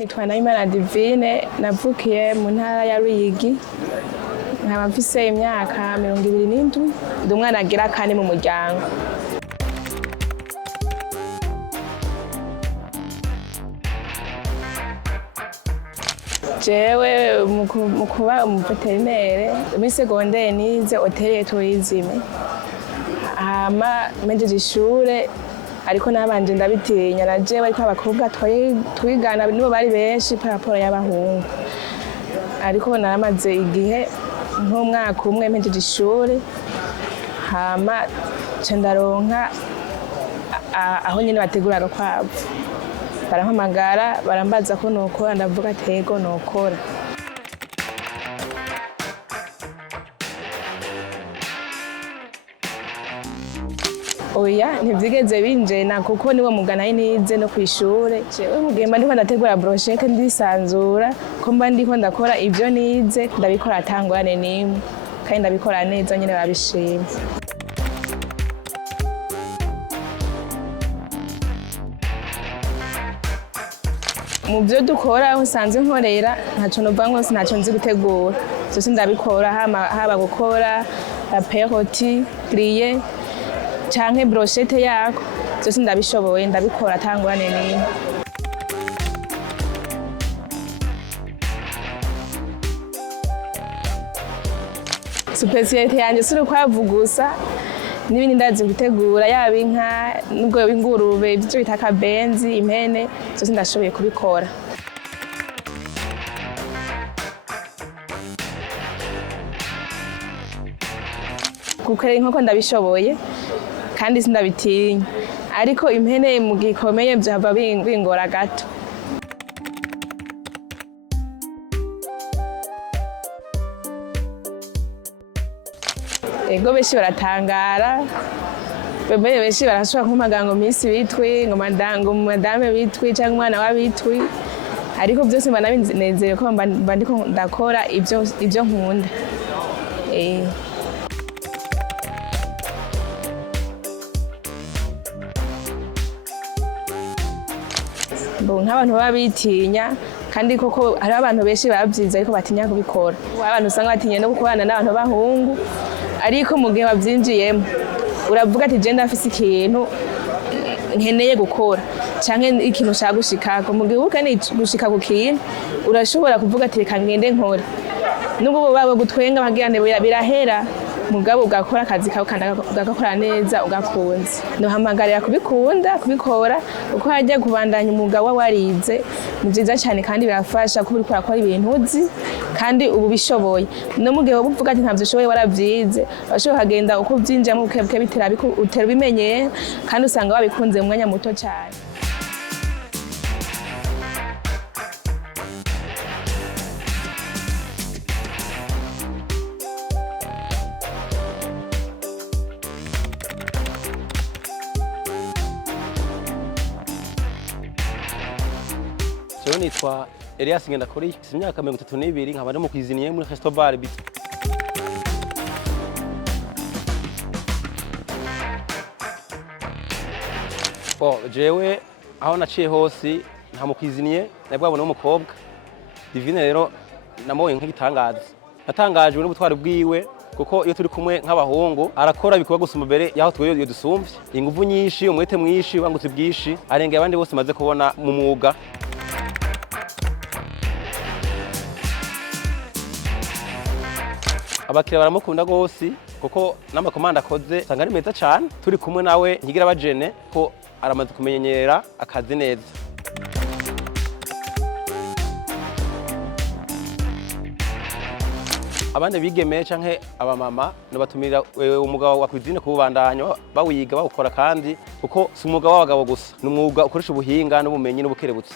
nitwa Nahimana Divine, navukiye mu ntara ya Ruyigi, nkaba mfise imyaka 27, ndi umwana agira kane mu muryango. Jewe mu kuba veterineri muri segondere nize hoteli tourisme, hama mpejeje ishure ariko nabanje ndabitinya na jewe ariko abakobwa twigana nibo bari benshi paraporo y'abahungu, ariko naramaze igihe nk'umwaka umwe mpejeje ishure, hama nca ndaronka aho nyene bategura rukwavu, barampamagara barambaza ko nokora, ndavuga ati yego nokora. Oya ntivyigeze binjena kuko niwo mugana nize no kwishure. Jewe mugema ndiko ndategura brochette ndisanzura ko mba ndiko ndakora ivyo nize, ndabikora atangorane nimwe kandi ndabikora neza nyene babishimye. Mu byo dukora aho usanzwe nkorera ntaco nova ngo ntaco nzi gutegura, byose ndabikora haba gukora aperoti grillé canke brochette yako, byose ndabishoboye, ndabikora atangorane nimwe. Specialite yanje si urukwavu gusa, n'ibindi ndazi gutegura, yaba inka n'ubwo ingurube, ibyo bita akabenzi, impene, byose ndashoboye kubikora. Gukora inkoko ndabishoboye kandi sindabitinya, ariko impene mu gikomeye byava bingora gato. Ego benshi baratangara, benshi barashobora kumpamagara ngo Miss Bitwi, ngo Madame Bitwi cyangwa umwana wa Bitwi, ariko byose mba nabinezeye ko mba ndiko ndakora ivyo nkunda. Nk'abantu baba bitinya kandi koko hari abantu benshi babyize ariko batinya kubikora. Abantu usanga batinya no gukorana n'abantu bahungu, ariko mu gihe bavyinjiyemo uravuga ati je ndafise ikintu nkeneye gukora canke ikintu ushaka gushikako. Mu gihe ukeneye gushika ku kintu urashobora kuvuga ati reka ngende nkore, nubwo baba gutwenga bagirane birahera, mugabo ugakora akazi kawe kandi ugakora neza ugakunze. Nohamagarira kubikora uko hajya kubandanya umugabo warize, ni byiza cyane kandi birafasha kuko uriko urakora ibintu uzi kandi ubu bishoboye. No mu gihe uvuga ati ntavyo ushoboye waravyize, urashobora kugenda uko uvyinjiramo bukebuke utera ubimenyeye kandi usanga wabikunze mu mwanya muto cyane. Nitwa Elias ngenda kuri imyaka 32, nkaba mu kwiziniye muri Resto-Bar Bitwi. Jewe aho naciye hose nta mukwiziniye nabwabona umukobwa Divine, rero namoye nk'igitangaza. Natangajwe n'ubutwari bwiwe kuko iyo turi kumwe nk'abahungu arakora ibikorwa gusuma mbere yaho twiyo dusumvye, inguvu nyinshi, umwete mwinshi, ubangutse bwishi, arengeye abandi bose maze kubona mu mwuga. Abakiriya baramukunda gose kuko n'amakomanda akoze usanga ari meza cyane, turi kumwe nawe ntigira abajene ko aramaze kumenyera akazi neza. Abandi bigeme canke abamama nobatumira umugabo wa cuisine kubandanya bawiga bawukora, kandi kuko si umugabo w'abagabo gusa, ni umwuga ukoresha ubuhinga n'ubumenyi n'ubukerebutsi.